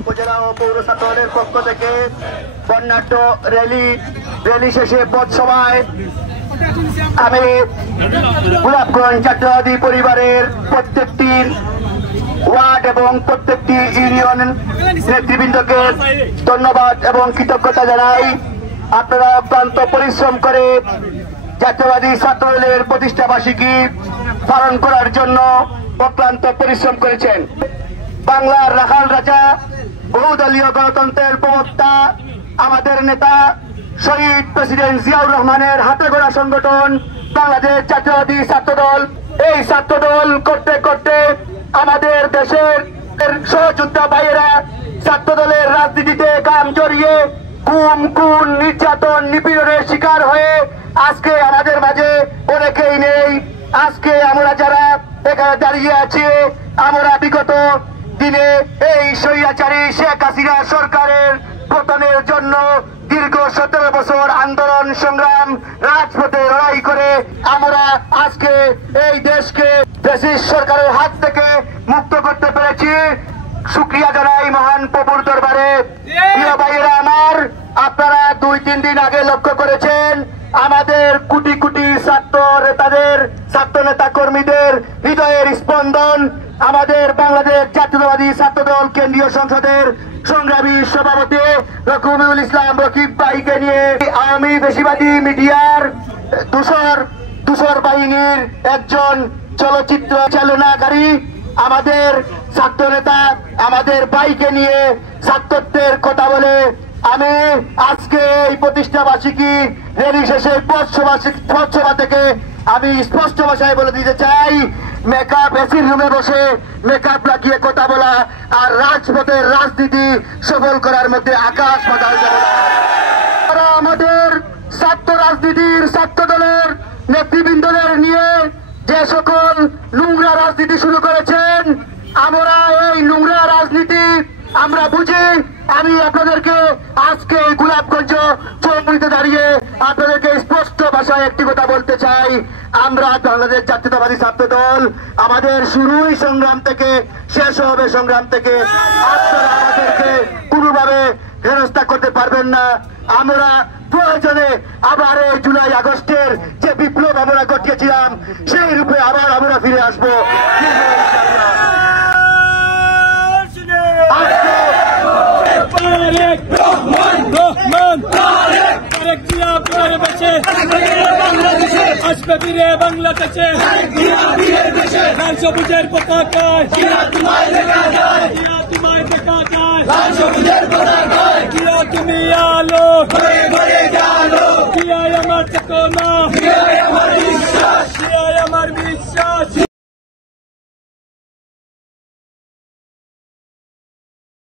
উপজেলা ও পৌর ছাত্র দলের পক্ষ থেকে বর্ণাঢ্য র্যালি শেষে পথসভায় আমি গোলাপগঞ্জ জাতীয়তাবাদী পরিবারের প্রত্যেকটি ওয়ার্ড এবং প্রত্যেকটি ইউনিয়ন নেতৃবৃন্দকে ধন্যবাদ এবং কৃতজ্ঞতা জানাই। আপনারা অক্লান্ত পরিশ্রম করে জাতীয়তাবাদী ছাত্র দলের প্রতিষ্ঠাবার্ষিকী পালন করার জন্য অক্লান্ত পরিশ্রম করেছেন। বাংলার রাখাল রাজা, বহুদলীয় গণতন্ত্রের প্রবক্তা, আমাদের নেতা শহীদ প্রেসিডেন্ট জিয়াউর রহমানের হাতে গড়া সংগঠন বাংলাদেশ জাতীয়তাবাদী ছাত্র দল। এই ছাত্র দল করতে করতে আমাদের দেশের সহযোদ্ধা ভাইয়েরা ছাত্র দলের রাজনীতিতে কাম জড়িয়ে গুম, খুন, নির্যাতন, নিপীড়নের শিকার হয়ে আজকে আমাদের মাঝে অনেকেই নেই। আজকে আমরা যারা এখানে দাঁড়িয়ে আছি, আমরা বিগত দিনে এই স্বৈরাচারী শেখ হাসিনা সরকারের পতনের জন্য দীর্ঘ 17 বছর আন্দোলন সংগ্রাম রাজপথে লড়াই করে আমরা আজকে এই দেশকে ফ্যাসিস্ট সরকারের হাত থেকে মুক্ত করতে পেরেছি। শুকরিয়া জানাই মহান প্রভুর দরবারে। প্রিয় ভাইয়েরা আমার, আপনারা 2-3 দিন আগে লক্ষ্য করেছেন আমাদের কোটি কোটি ছাত্র নেতাদের, ছাত্র নেতা কর্মীদের হৃদয়ের স্পন্দন আমাদের বাংলাদেশ জাতীয়তাবাদী ছাত্র দল কেন্দ্রীয় সংসদের সংগ্রামী সভাপতি রকিবুল ইসলাম রকিব ভাইকে নিয়ে আওয়ামী বেশিবাদী মিডিয়ার দূষর বাহিনীর একজন চলচ্চিত্র চালনাকারী আমাদের ছাত্র নেতা আমাদের ভাইকে নিয়ে ছাত্রত্বের কথা বলে আমি আজকে এই প্রতিষ্ঠাবার্ষিকী র্যালি শেষে পথসভা থেকে আমি স্পষ্ট ভাষায় বলে দিতে চাই, মেকআপ এসির রুমে বসে মেকআপ লাগিয়ে কথা বলা আর রাজপথের রাজনীতি সফল করার মধ্যে আকাশ পাতাল যাবে না। তারা আমাদের ছাত্র রাজনীতির ছাত্র দলের নেতৃবৃন্দদের নিয়ে যে সকল নোংরা রাজনীতি শুরু করেছেন, আমরা এই নোংরা রাজনীতি আমরা বুঝি। আমি আপনাদেরকে আজকে গোলাপগঞ্জ চৌমুড়িতে দাঁড়িয়ে আপনাদেরকে স্পষ্ট ভাষায় একটি কথা বলতে চাই, আমরা বাংলাদেশ জাতীয়তাবাদী ছাত্র দল আমাদের শুরুই সংগ্রাম থেকে শেষ হবে সংগ্রাম থেকে। আপনারা আমাদেরকে কোনোভাবে হেনস্থা করতে পারবেন না। আমরা প্রয়োজনে আবার এই জুলাই আগস্টের যে বিপ্লব আমরা ঘটিয়েছিলাম সেই রূপে আবার আমরা ফিরে আসবো। বাংলাদেশে লাল সবুজের পতাকায় তোমায় দেখা যায়, তুমি আলো, আমার চেতনা।